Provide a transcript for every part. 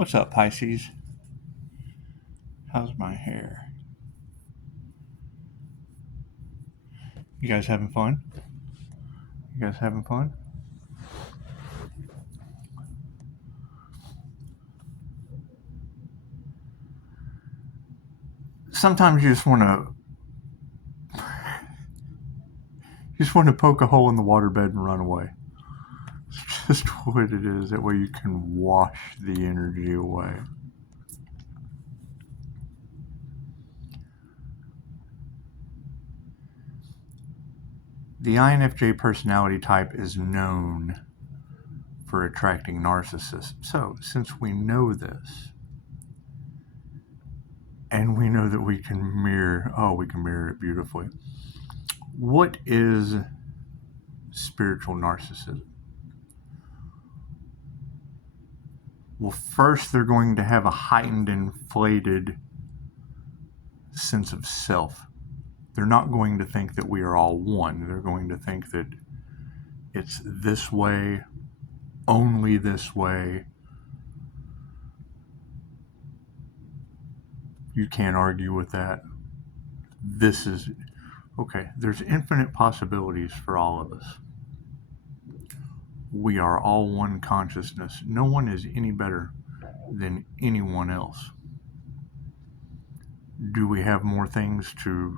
What's up, Pisces? How's my hair? You guys having fun? You guys having fun? Sometimes you just want to poke a hole in the waterbed and run away. It's just what it is. That way you can wash the energy away. The INFJ personality type is known for attracting narcissists. So, since we know this, and we know that we can mirror it beautifully. What is spiritual narcissism? Well, first, they're going to have a heightened, inflated sense of self. They're not going to think that we are all one. They're going to think that it's this way, only this way. You can't argue with that. This is okay. There's infinite possibilities for all of us. We are all one consciousness. No one is any better than anyone else. Do we have more things to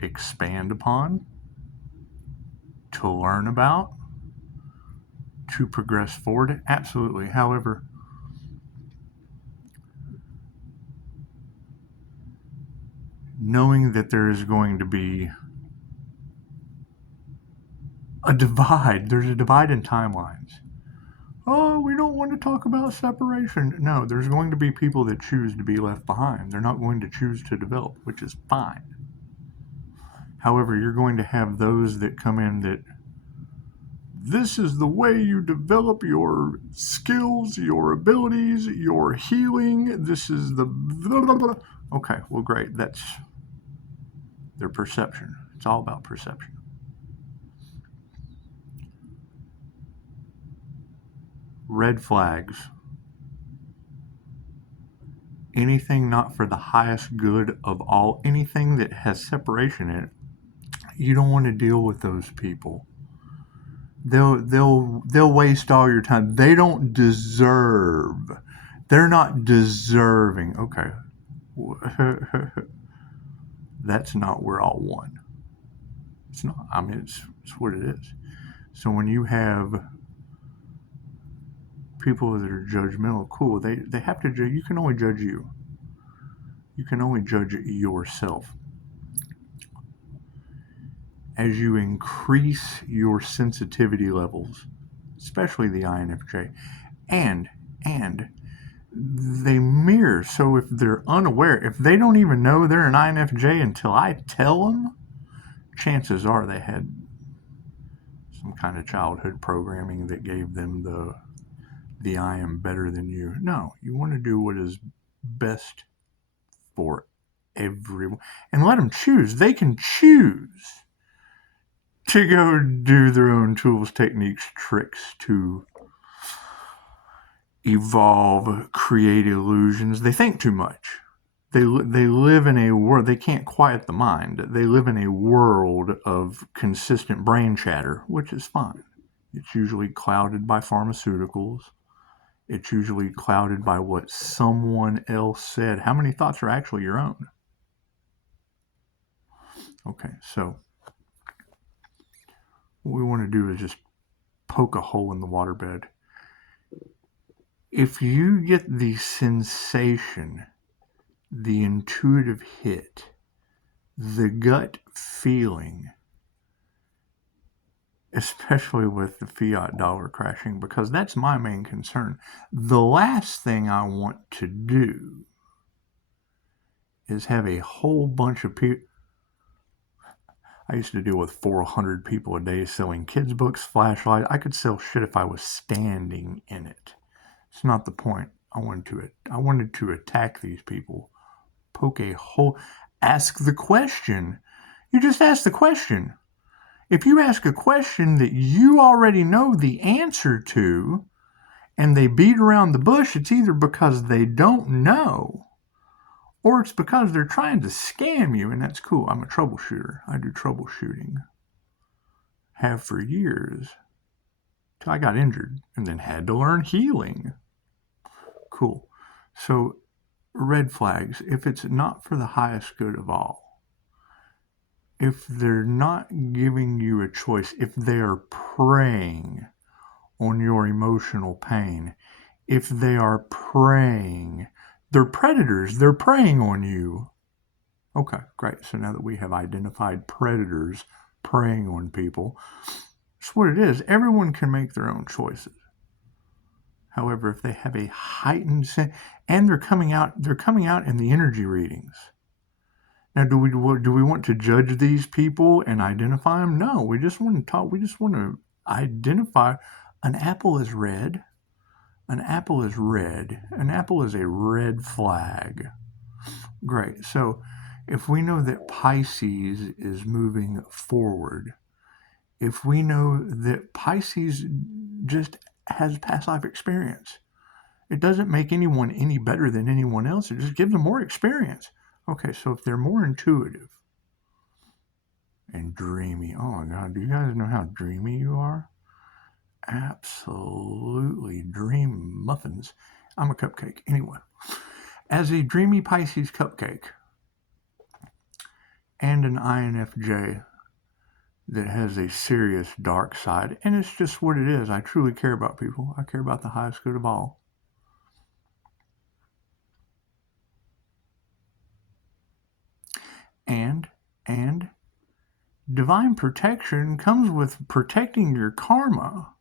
expand upon, to learn about, to progress forward? Absolutely. However, knowing that there is going to be a divide, there's a divide in timelines. Oh, we don't want to talk about separation. No, there's going to be people that choose to be left behind. They're not going to choose to develop, which is fine. However, you're going to have those that come in that this is the way you develop your skills, your abilities, your healing. This is the blah, blah, blah. Okay, well, great. That's their perception. It's all about perception. Red flags. Anything not for the highest good of all, anything that has separation in it, you don't want to deal with those people. They'll waste all your time. They don't deserve. They're not deserving. Okay. That's not we're all one. It's not. I mean, it's what it is. So when you have people that are judgmental, cool, they have to judge. You can only judge you. You can only judge yourself. As you increase your sensitivity levels, especially the INFJ, and they mirror. So if they're unaware, if they don't even know they're an INFJ until I tell them, chances are they had some kind of childhood programming that gave them the I am better than you. No, you want to do what is best for everyone and let them choose. They can choose to go do their own tools, techniques, tricks to evolve, create illusions. They think too much. They live in a world, they can't quiet the mind. They live in a world of consistent brain chatter, which is fine. It's usually clouded by pharmaceuticals. It's usually clouded by what someone else said. How many thoughts are actually your own? Okay, so what we want to do is just poke a hole in the waterbed. If you get the sensation, the intuitive hit, the gut feeling, especially with the fiat dollar crashing, because that's my main concern. The last thing I want to do is have a whole bunch of people. I used to deal with 400 people a day selling kids' books, flashlights. I could sell shit if I was standing in it. It's not the point. I wanted to attack these people, poke a hole, ask the question. You just ask the question. If you ask a question that you already know the answer to, and they beat around the bush, it's either because they don't know or it's because they're trying to scam you, and that's cool. I'm a troubleshooter. I do troubleshooting. Have for years till I got injured and then had to learn healing. Cool. So, red flags, if it's not for the highest good of all, if they're not giving you a choice, if they are preying on your emotional pain, if they are preying, they're predators, they're preying on you. Okay, great. So now that we have identified predators preying on people, that's what it is. Everyone can make their own choices. However, if they have a heightened sense, and they're coming out in the energy readings. Now, do we want to judge these people and identify them? No, we just want to talk. We just want to identify. An apple is red. An apple is red. An apple is a red flag. Great. So, if we know that Pisces is moving forward, if we know that Pisces just has past life experience, it doesn't make anyone any better than anyone else. It just gives them more experience. Okay, so if they're more intuitive and dreamy, oh my God, do you guys know how dreamy you are? Absolutely dream muffins. I'm a cupcake. Anyway, as a dreamy Pisces cupcake and an INFJ that has a serious dark side, and it's just what it is. I truly care about people. I care about the highest good of all. And divine protection comes with protecting your karma.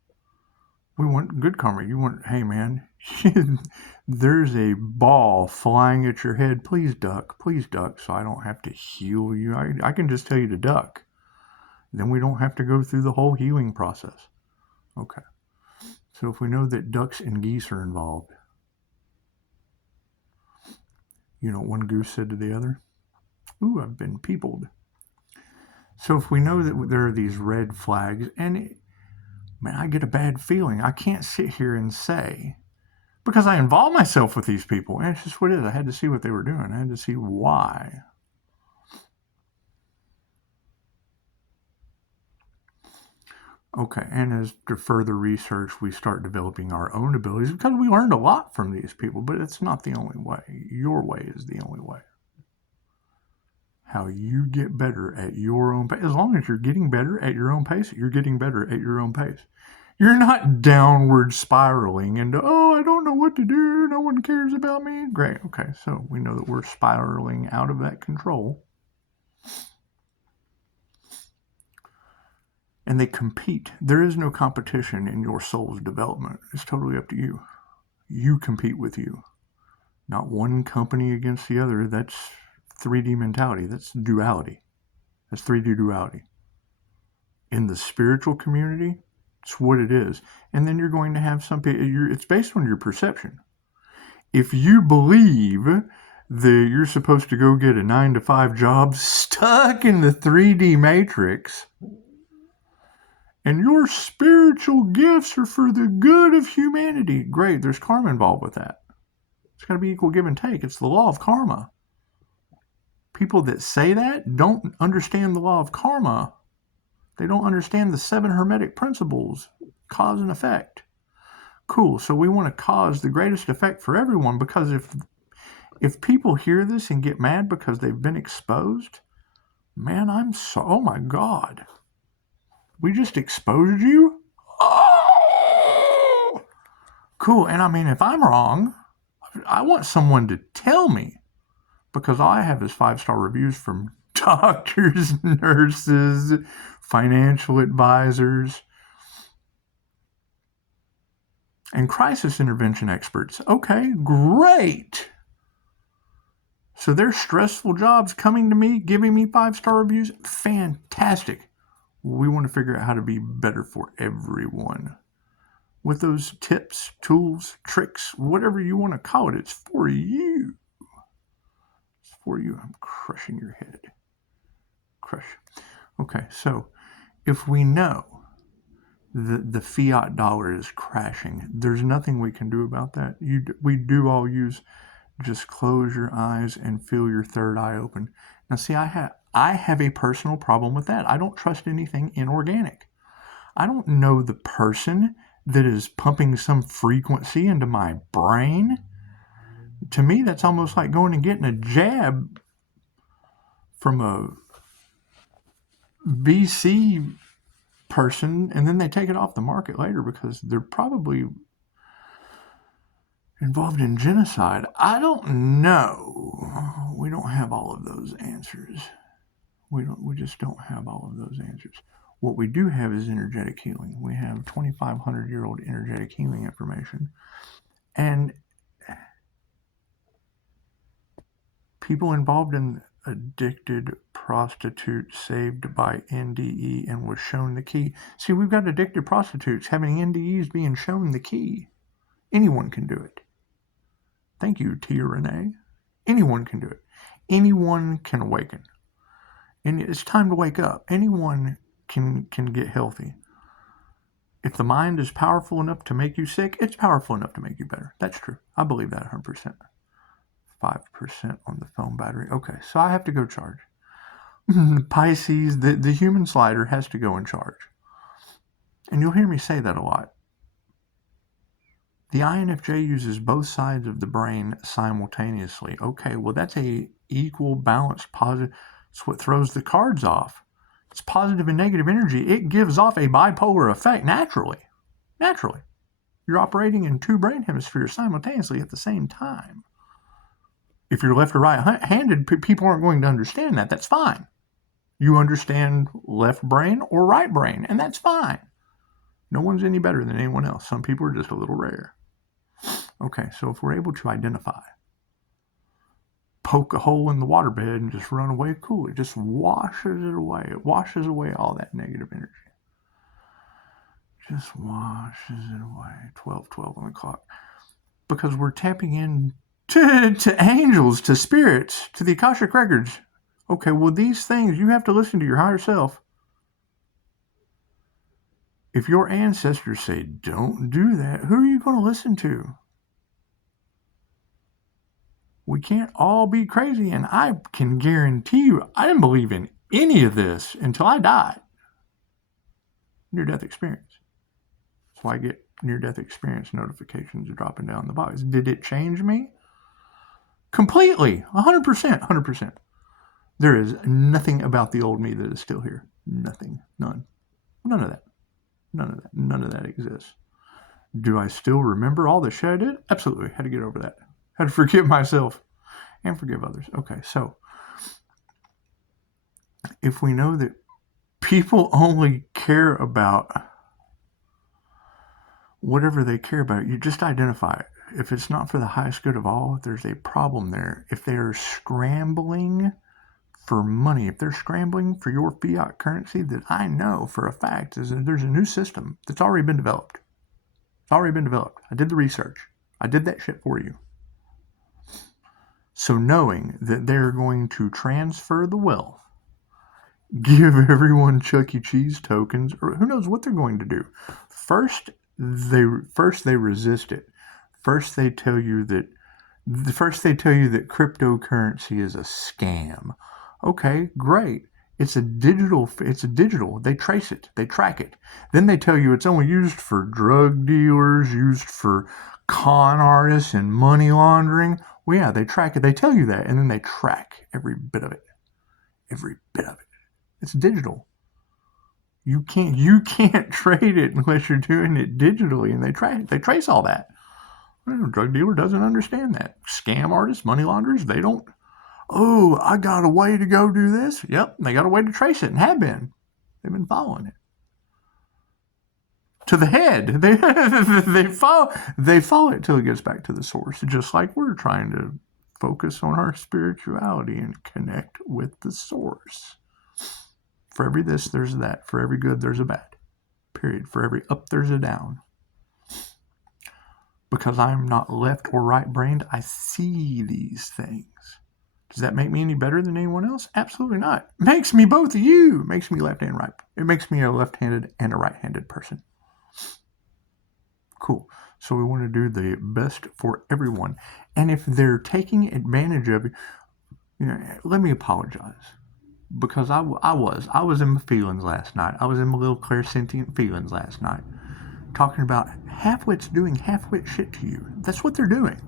We want good karma. You want, hey man, there's a ball flying at your head. Please duck, so I don't have to heal you. I can just tell you to duck. Then we don't have to go through the whole healing process. Okay. So if we know that ducks and geese are involved, you know what one goose said to the other? Ooh, I've been peopled. So if we know that there are these red flags, and man, I get a bad feeling. I can't sit here and say, because I involve myself with these people, and it's just what it is. I had to see what they were doing. I had to see why. Okay, and as to further research, we start developing our own abilities because we learned a lot from these people, but it's not the only way. Your way is the only way. How you get better at your own pace. As long as you're getting better at your own pace, you're getting better at your own pace. You're not downward spiraling into, oh, I don't know what to do. No one cares about me. Great. Okay, so we know that we're spiraling out of that control. And they compete. There is no competition in your soul's development. It's totally up to you. You compete with you. Not one company against the other. That's 3D mentality. That's duality. That's 3D duality. In the spiritual community, it's what it is. And then you're going to have some people, it's based on your perception. If you believe that you're supposed to go get a 9-to-5 job stuck in the 3D matrix, and your spiritual gifts are for the good of humanity, great, there's karma involved with that. It's got to be equal give and take. It's the law of karma. People that say that don't understand the law of karma. They don't understand the 7 hermetic principles, cause and effect. Cool, so we want to cause the greatest effect for everyone, because if people hear this and get mad because they've been exposed, man, oh my God. We just exposed you? Oh! Cool, and I mean, if I'm wrong, I want someone to tell me, because all I have is 5-star reviews from doctors, nurses, financial advisors, and crisis intervention experts. Okay, great. So their stressful jobs coming to me, giving me 5-star reviews, fantastic. We want to figure out how to be better for everyone. With those tips, tools, tricks, whatever you want to call it, it's for you. It's for you. I'm crushing your head. Crush. Okay, so if we know The fiat dollar is crashing. There's nothing we can do about that. We do all use just close your eyes and feel your third eye open. Now, see, I have a personal problem with that. I don't trust anything inorganic. I don't know the person that is pumping some frequency into my brain. To me, that's almost like going and getting a jab from a VC person, and then they take it off the market later because they're probably involved in genocide. I don't know. We don't have all of those answers. We just don't have all of those answers. What we do have is energetic healing. We have 2,500-year-old energetic healing information. And people involved in addicted prostitute saved by NDE and was shown the key. See, we've got addicted prostitutes having NDEs being shown the key. Anyone can do it. Thank you, Tia Renee. Anyone can do it. Anyone can awaken. And it's time to wake up. Anyone can get healthy. If the mind is powerful enough to make you sick, it's powerful enough to make you better. That's true. I believe that 100%. 5% on the phone battery. Okay, so I have to go charge. Pisces, the human slider has to go in charge. And you'll hear me say that a lot. The INFJ uses both sides of the brain simultaneously. Okay, well, that's a equal, balanced, positive. It's what throws the cards off. It's positive and negative energy. It gives off a bipolar effect naturally. Naturally. You're operating in two brain hemispheres simultaneously at the same time. If you're left or right-handed, people aren't going to understand that. That's fine. You understand left brain or right brain, and that's fine. No one's any better than anyone else. Some people are just a little rare. Okay, so if we're able to identify, poke a hole in the waterbed and just run away, cool. It just washes it away. It washes away all that negative energy. Just washes it away. 12 on the clock. Because we're tapping in to angels, to spirits, to the Akashic Records. Okay, well, these things, you have to listen to your higher self. If your ancestors say, don't do that, who are you going to listen to? We can't all be crazy, and I can guarantee you, I didn't believe in any of this until I died. Near-death experience. That's why I get near-death experience notifications dropping down the box. Did it change me? Completely. 100%. 100%. There is nothing about the old me that is still here. Nothing. None. None of that. None of that. None of that exists. Do I still remember all the shit I did? Absolutely. Had to get over that. Had to forgive myself and forgive others. Okay, so if we know that people only care about whatever they care about, you just identify it. If it's not for the highest good of all, if there's a problem there, if they are scrambling for money, if they're scrambling for your fiat currency, that I know for a fact is that there's a new system that's already been developed. It's already been developed. I did the research. I did that shit for you. So knowing that they're going to transfer the wealth, give everyone Chuck E. Cheese tokens, or who knows what they're going to do. First they resist it. First they tell you that cryptocurrency is a scam. Okay, great. It's a digital. They trace it. They track it. Then they tell you it's only used for drug dealers, used for con artists and money laundering. Well, yeah, they track it. They tell you that, and then they track every bit of it. Every bit of it. It's digital. You can't trade it unless you're doing it digitally, and they trace all that. Well, a drug dealer doesn't understand that. Scam artists, money launderers, they don't. Oh, I got a way to go do this. Yep, they got a way to trace it and have been. They've been following it to the head. They follow it till it gets back to the source. Just like we're trying to focus on our spirituality and connect with the source. For every this, there's that. For every good, there's a bad. Period. For every up, there's a down. Because I'm not left or right-brained, I see these things. Does that make me any better than anyone else? Absolutely not. It makes me both of you. It makes me left and right. It makes me a left-handed and a right-handed person. Cool. So we want to do the best for everyone. And if they're taking advantage of you, let me apologize. Because I was in my feelings last night. I was in my little clairsentient feelings last night. Talking about half-wits doing half-wit shit to you. That's what they're doing.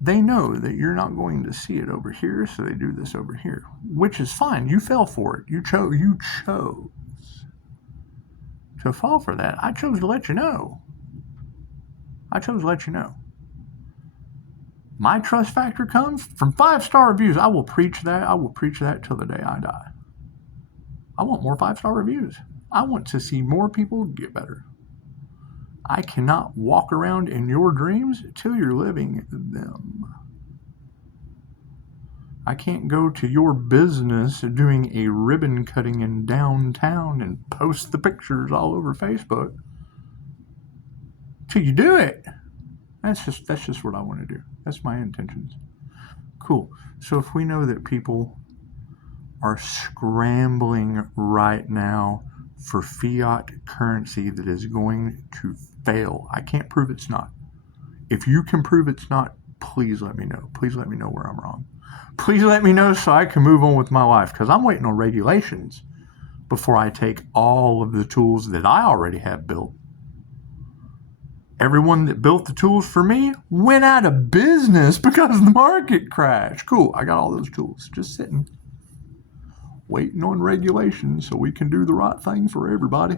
They know that you're not going to see it over here, so they do this over here. Which is fine. You fell for it. You chose to fall for that. I chose to let you know. My trust factor comes from 5-star reviews. I will preach that till the day I die. I want more 5-star reviews. I want to see more people get better. I cannot walk around in your dreams till you're living them. I can't go to your business doing a ribbon cutting in downtown and post the pictures all over Facebook till you do it. That's just what I want to do. That's my intentions. Cool. So if we know that people are scrambling right now for fiat currency that is going to fail, I can't prove it's not. If you can prove it's not, please let me know. Please let me know where I'm wrong. Please let me know so I can move on with my life, because I'm waiting on regulations before I take all of the tools that I already have built. Everyone that built the tools for me went out of business because the market crashed. Cool, I got all those tools just sitting, waiting on regulations so we can do the right thing for everybody.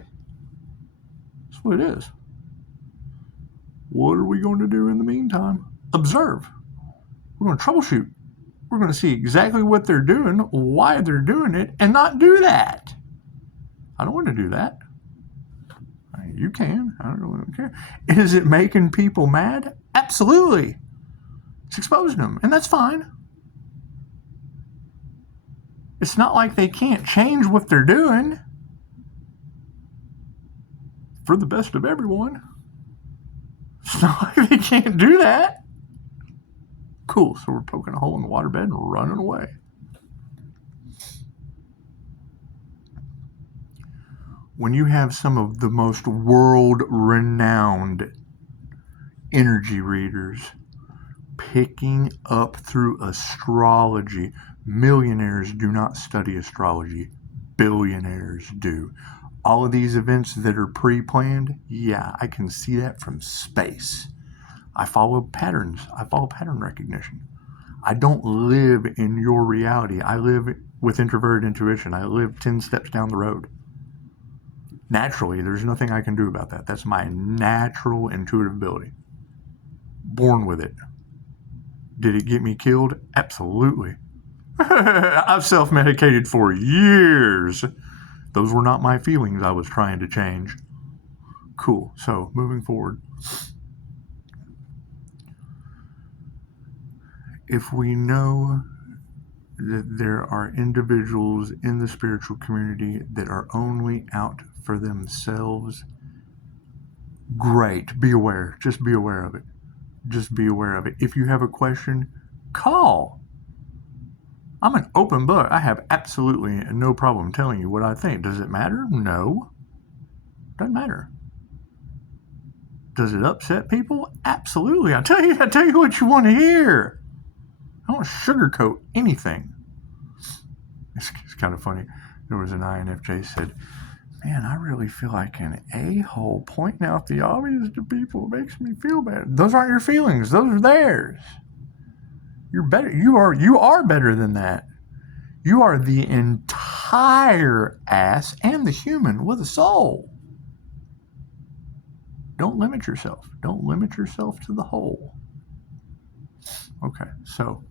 That's what it is. What are we going to do in the meantime? Observe. We're going to troubleshoot. We're going to see exactly what they're doing, why they're doing it, and not do that. I don't want to do that. You can. I don't really care. Is it making people mad? Absolutely. It's exposing them, and that's fine. It's not like they can't change what they're doing for the best of everyone. It's not like they can't do that. Cool, so we're poking a hole in the waterbed and running away. When you have some of the most world-renowned energy readers picking up through astrology, millionaires do not study astrology. Billionaires do. All of these events that are pre-planned, yeah, I can see that from space. I follow patterns. I follow pattern recognition. I don't live in your reality. I live with introverted intuition. I live 10 steps down the road. Naturally, there's nothing I can do about that. That's my natural intuitive ability. Born with it. Did it get me killed? Absolutely. I've self-medicated for years. Those were not my feelings I was trying to change. Cool. So, moving forward. If we know that there are individuals in the spiritual community that are only out for themselves, great. Be aware. Just be aware of it. Just be aware of it. If you have a question, call. I'm an open book. I have absolutely no problem telling you what I think. Does it matter? No. Doesn't matter. Does it upset people? Absolutely. I tell you what you want to hear. I don't sugarcoat anything. It's kind of funny. There was an INFJ said, man, I really feel like an a-hole pointing out the obvious to people. It makes me feel bad. Those aren't your feelings. Those are theirs. You're better. You are better than that. You are the entire ass and the human with a soul. Don't limit yourself. Don't limit yourself to the whole. Okay, so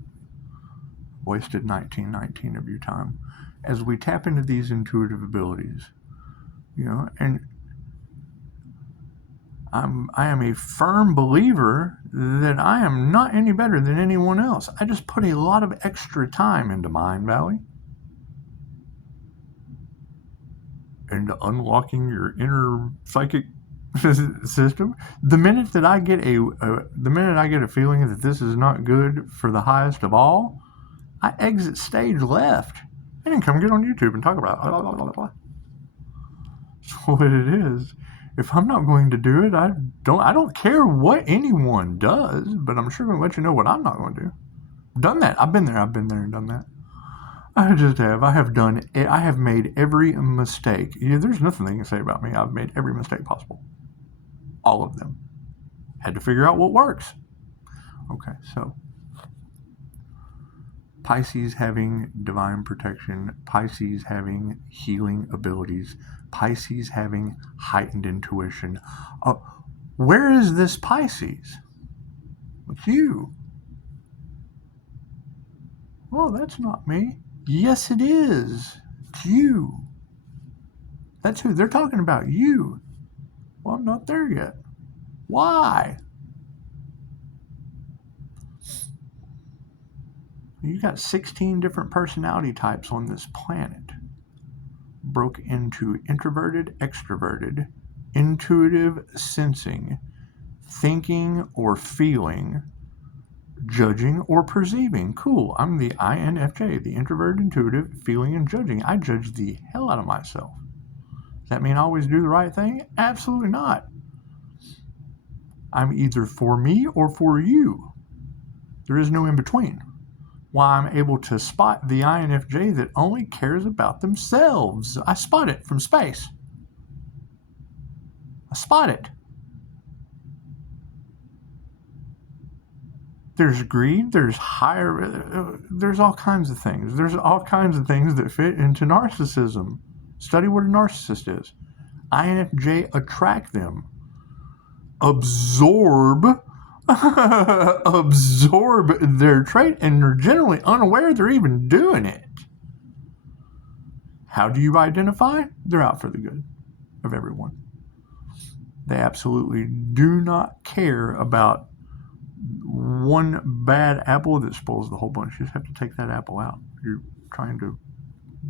wasted 1919 of your time. As we tap into these intuitive abilities, and I am a firm believer that I am not any better than anyone else. I just put a lot of extra time into Mind Valley, into unlocking your inner psychic system. The minute that I get a feeling that this is not good for the highest of all, I exit stage left and then come get on YouTube and talk about it. That's what it is. If I'm not going to do it, I don't care what anyone does, but I'm sure going to let you know what I'm not going to do. Done that. I've been there and done that. I just have. I have made every mistake. There's nothing they can say about me. I've made every mistake possible. All of them. Had to figure out what works. Okay, so Pisces having divine protection, Pisces having healing abilities, Pisces having heightened intuition. Where is this Pisces? It's you. Well, that's not me. Yes, it is. It's you. That's who they're talking about. You. Well, I'm not there yet. Why? You got 16 different personality types on this planet. Broke into introverted, extroverted, intuitive sensing, thinking or feeling, judging or perceiving. Cool. I'm the INFJ, the introverted, intuitive, feeling, and judging. I judge the hell out of myself. Does that mean I always do the right thing? Absolutely not. I'm either for me or for you. There is no in between. Why I'm able to spot the INFJ that only cares about themselves. I spot it from space. I spot it. There's greed, there's all kinds of things. There's all kinds of things that fit into narcissism. Study what a narcissist is. INFJ attract them. Absorb their trait, and they're generally unaware they're even doing it. How do you identify? They're out for the good of everyone. They absolutely do not care about one bad apple that spoils the whole bunch. You just have to take that apple out. You're trying to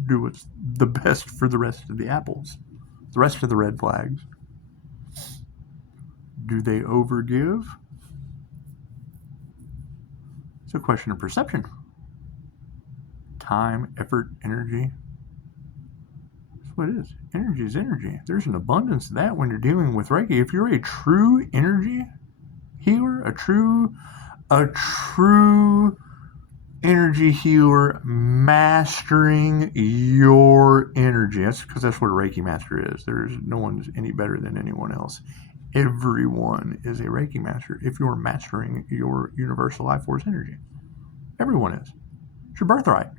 do what's the best for the rest of the apples, the rest of the red flags. Do they overgive? It's a question of perception. Time, effort, energy. That's what it is. Energy is energy. There's an abundance of that when you're dealing with Reiki. If you're a true energy healer, a true energy healer, mastering your energy. That's because that's what a Reiki master is. There's no one's any better than anyone else. Everyone is a Reiki master if you're mastering your universal life force energy. Everyone is. It's your birthright.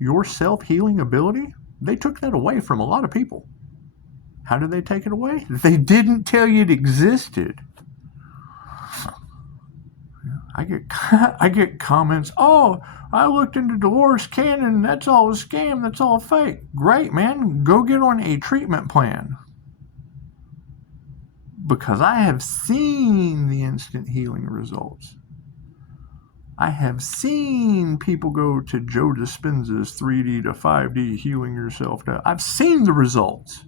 Your self-healing ability, they took that away from a lot of people. How did they take it away? They didn't tell you it existed. I get comments, oh, I looked into Dolores Cannon, that's all a scam, that's all fake. Great, man, go get on a treatment plan. Because I have seen the instant healing results. I have seen people go to Joe Dispenza's 3D to 5D healing yourself. I've seen the results.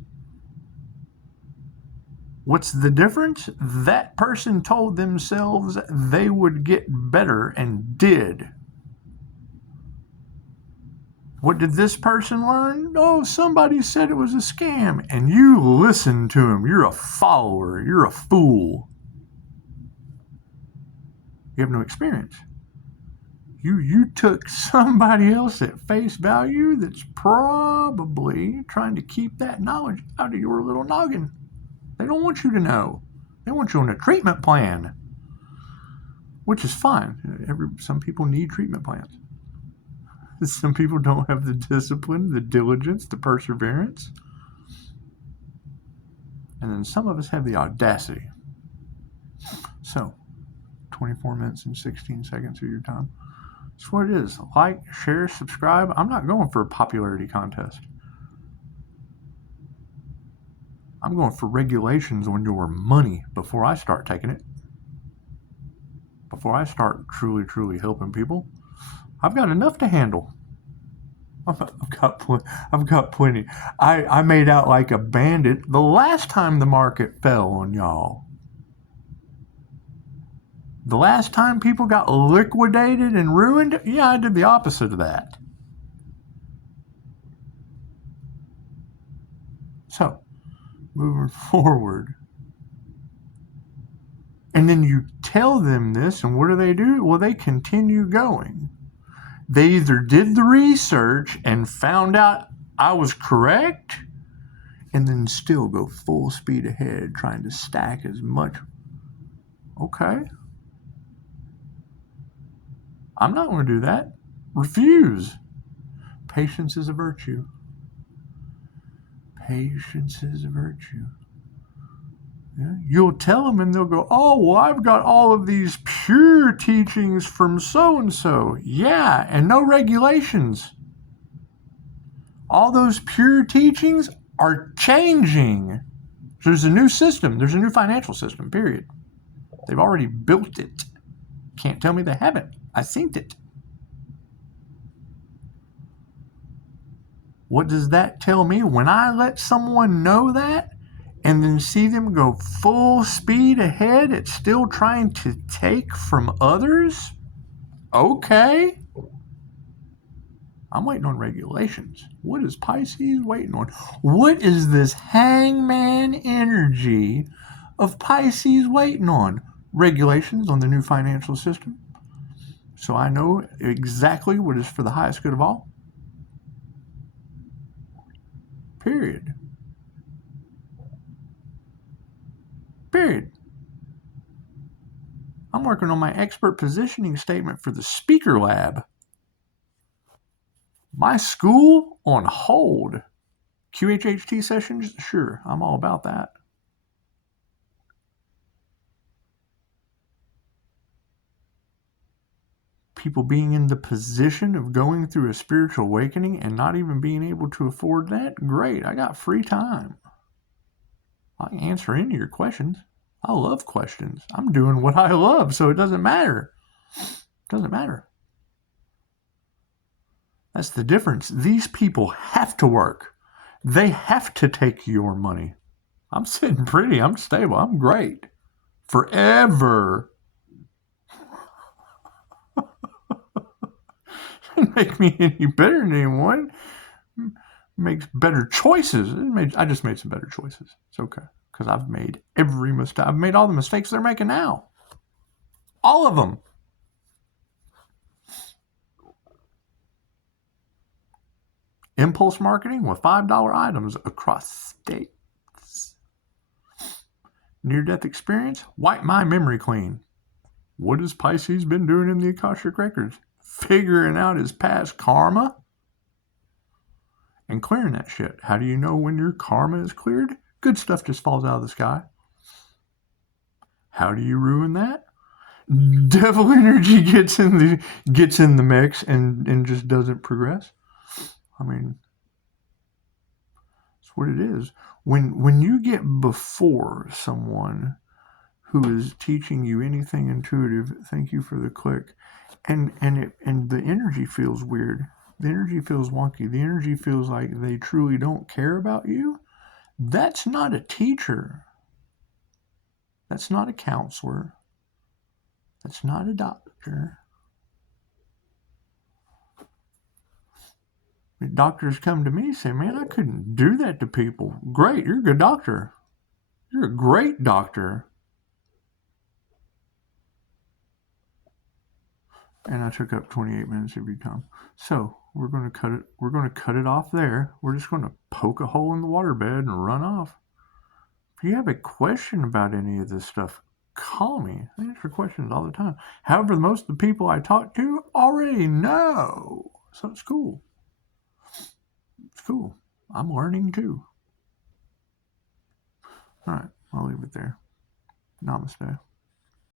What's the difference? That person told themselves they would get better and did. What did this person learn? Oh, somebody said it was a scam, and you listened to him. You're a follower. You're a fool. You have no experience. You took somebody else at face value that's probably trying to keep that knowledge out of your little noggin. They don't want you to know. They want you on a treatment plan, which is fine. Some people need treatment plans. Some people don't have the discipline, the diligence, the perseverance. And then some of us have the audacity. So, 24 minutes and 16 seconds of your time. That's what it is. Like, share, subscribe. I'm not going for a popularity contest. I'm going for regulations on your money before I start taking it. Before I start truly, truly helping people. I've got enough to handle. I've got plenty. I made out like a bandit the last time the market fell on y'all. The last time people got liquidated and ruined, yeah, I did the opposite of that. So, moving forward. And then you tell them this, and what do? Well, they continue going. They either did the research and found out I was correct, and then still go full speed ahead trying to stack as much. Okay. I'm not going to do that. Refuse. Patience is a virtue. Patience is a virtue. Yeah. You'll tell them and they'll go, oh, well, I've got all of these pure teachings from so-and-so. Yeah, and no regulations. All those pure teachings are changing. There's a new system. There's a new financial system, period. They've already built it. Can't tell me they haven't. I've seen it. What does that tell me? When I let someone know that and then see them go full speed ahead at still trying to take from others, okay. I'm waiting on regulations. What is Pisces waiting on? What is this hangman energy of Pisces waiting on? Regulations on the new financial system. So I know exactly what is for the highest good of all. Period. Period. I'm working on my expert positioning statement for the speaker lab. My school on hold. QHHT sessions? Sure, I'm all about that. People being in the position of going through a spiritual awakening and not even being able to afford that? Great, I got free time. I can answer any of your questions. I love questions. I'm doing what I love, so it doesn't matter. It doesn't matter. That's the difference. These people have to work. They have to take your money. I'm sitting pretty. I'm stable. I'm great. Forever. Doesn't make me any better than anyone. Makes better choices. I just made some better choices. It's okay. Because I've made every mistake. I've made all the mistakes they're making now. All of them. Impulse marketing with $5 items across states. Near-death experience? Wipe my memory clean. What has Pisces been doing in the Akashic Records? Figuring out his past karma and clearing that shit. How do you know when your karma is cleared? Good stuff just falls out of the sky. How do you ruin that? Devil energy gets in the mix and just doesn't progress. I mean, that's what it is. When you get before someone who is teaching you anything intuitive, thank you for the click, and the energy feels weird. The energy feels wonky. The energy feels like they truly don't care about you. That's not a teacher. That's not a counselor. That's not a doctor. Doctors come to me and say, man, I couldn't do that to people. Great, you're a good doctor. You're a great doctor. And I took up 28 minutes of your time. So we're going to cut it. We're going to cut it off there. We're just going to poke a hole in the waterbed and run off. If you have a question about any of this stuff, call me. I answer questions all the time. However, most of the people I talk to already know. So it's cool. It's cool. I'm learning too. All right. I'll leave it there. Namaste.